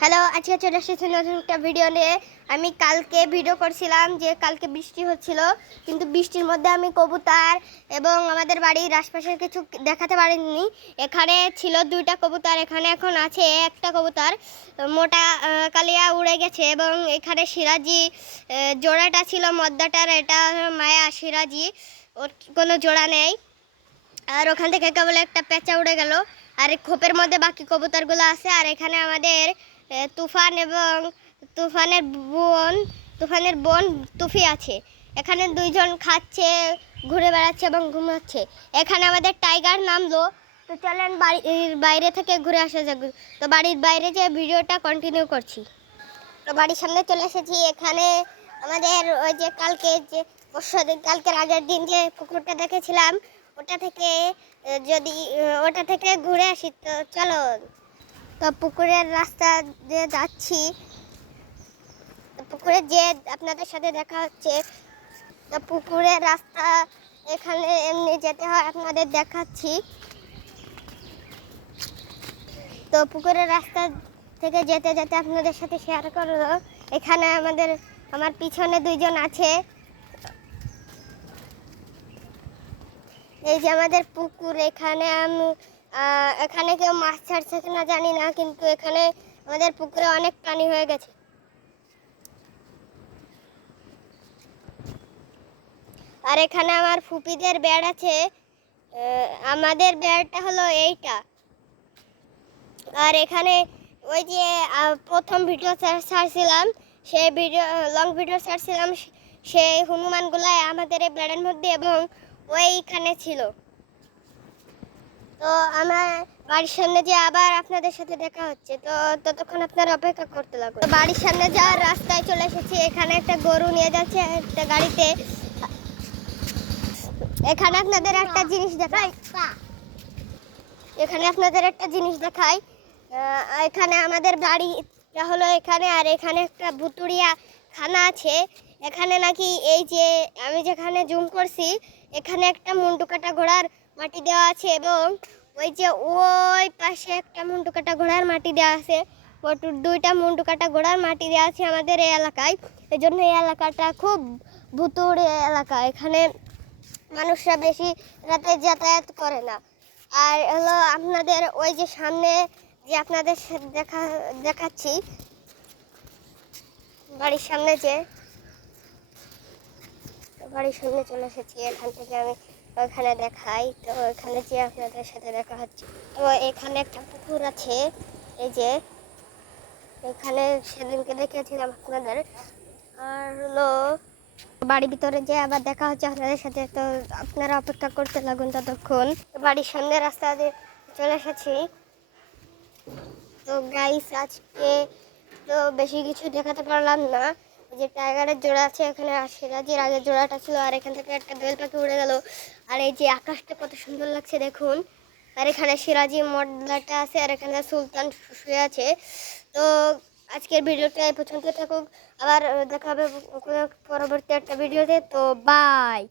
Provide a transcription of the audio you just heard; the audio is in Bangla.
হ্যালো, আজকে চলে এসেছি নতুন একটা ভিডিও নিয়ে। আমি কালকে ভিডিও করছিলাম যে কালকে বৃষ্টি হচ্ছিল, কিন্তু বৃষ্টির মধ্যে আমি কবুতর এবং আমাদের বাড়ির আশপাশের কিছু দেখাতে পারিনি। এখানে ছিল দুইটা কবুতর, এখানে এখন আছে একটা কবুতর। মোটা কালিয়া উড়ে গেছে এবং এখানে সিরাজি জোড়াটা ছিল মদ্দাটার, এটা মায়া সিরাজি, ওর কোনো জোড়া নেই। আর ওখান থেকে কেবল একটা পেঁচা উড়ে গেল, আর খোপের মধ্যে বাকি কবুতরগুলো আছে। আর এখানে আমাদের তুফান এবং তুফানের বোন তুফি আছে। এখানে দুইজন খাচ্ছে, ঘুরে বেড়াচ্ছে এবং ঘুমাচ্ছে। এখানে আমাদের টাইগার নামলো। তো চলেন বাড়ির বাইরে থেকে ঘুরে আসা যাক। তো বাড়ির বাইরে যে ভিডিওটা কন্টিনিউ করছি। তো বাড়ির সামনে চলে এসেছি। এখানে আমাদের ওই যে কালকের আগের দিন যে পুকুরটা দেখেছিলাম, ওটা থেকে ঘুরে আসি। তো চলো, তো পুকুরের রাস্তা দিয়ে যাচ্ছি। পুকুরে যে আপনাদের সাথে দেখা হচ্ছে। তো পুকুরের রাস্তা এখানে এমনি যেতে হয়, আপনাদের দেখাচ্ছি। তো পুকুরের রাস্তা থেকে যেতে যেতে আপনাদের সাথে শেয়ার করলো। এখানে আমার পিছনে দুইজন আছে। এই যে আমাদের পুকুর, এখানে কেউ মাছ ছাড়ছে কিনা জানি না, কিন্তু এখানে আমাদের পুকুরে অনেক পানি হয়ে গেছে। আর এখানে আমার ফুপিদের বেড় আছে। আমাদের বেড়টা হলো এইটা। আর এখানে ওই যে প্রথম ভিডিও ছাড়ছিলাম, সেই লং ভিডিও ছাড়ছিলাম, সেই হনুমানগুলাই আমাদের এই বেড়ের মধ্যে এবং ওইখানে ছিল। তো আমার বাড়ির সামনে যে আবার আপনাদের সাথে দেখা হচ্ছে। তো ততক্ষণ আপনারা অপেক্ষা করতে লাগবে। তো বাড়ির সামনে যাওয়ার রাস্তায় চলে এসেছি। এখানে একটা গরু নিয়ে যাচ্ছে একটা গাড়িতে। এখানে আপনাদের একটা জিনিস দেখাই। এখানে আমাদের বাড়িটা হলো এখানে, আর এখানে একটা ভুতুড়িয়া খানা আছে। এখানে নাকি এই যে আমি যেখানে জুম করছি, এখানে একটা মুন্ডু কাটা ঘোড়ার মাটি দেওয়া আছে এবং ওই যে ওই পাশে একটা মুন্ডু কাটা ঘোড়ার মাটি দেওয়া আছে। দুইটা মুন্ডু কাটা ঘোড়ার মাটি দেওয়া আছে আমাদের এই এলাকায়। এই জন্য এই এলাকাটা খুব ভুতুড়ে এলাকা। এখানে মানুষরা বেশি রাতে যাতায়াত করে না। আর হলো আপনাদের ওই যে সামনে যে আপনাদের দেখাচ্ছি, বাড়ির সামনে চলে এসেছি। এখান থেকে আমি ওইখানে দেখাই। তো ওইখানে যে আপনাদের সাথে দেখা হচ্ছে। তো এখানে একটা পুকুর আছে, এই যে এখানে সেদিনকে দেখেছিলাম আপনাদের। আর হলো বাড়ির ভিতরে যে আবার দেখা হচ্ছে আপনাদের সাথে। তো আপনারা অপেক্ষা করতে লাগুন ততক্ষণ। বাড়ির সামনে রাস্তা দিয়ে চলে এসেছি। তো গাইস, আজকে তো বেশি কিছু দেখাতে পারলাম না। যে টাইগারের জোড়া আছে এখানে, সিরাজির আগের জোড়াটা ছিল, আর এখান থেকে একটা দোয়েল পাখি উড়ে গেল। আর এই যে আকাশটা কত সুন্দর লাগছে দেখুন। আর এখানে সিরাজি মডেলটা আছে, আর এখানে সুলতান শুয়ে আছে। তো আজকের ভিডিওটা এই পর্যন্ত থাকুক। আবার দেখা হবে পরবর্তী একটা ভিডিওতে। তো বাই।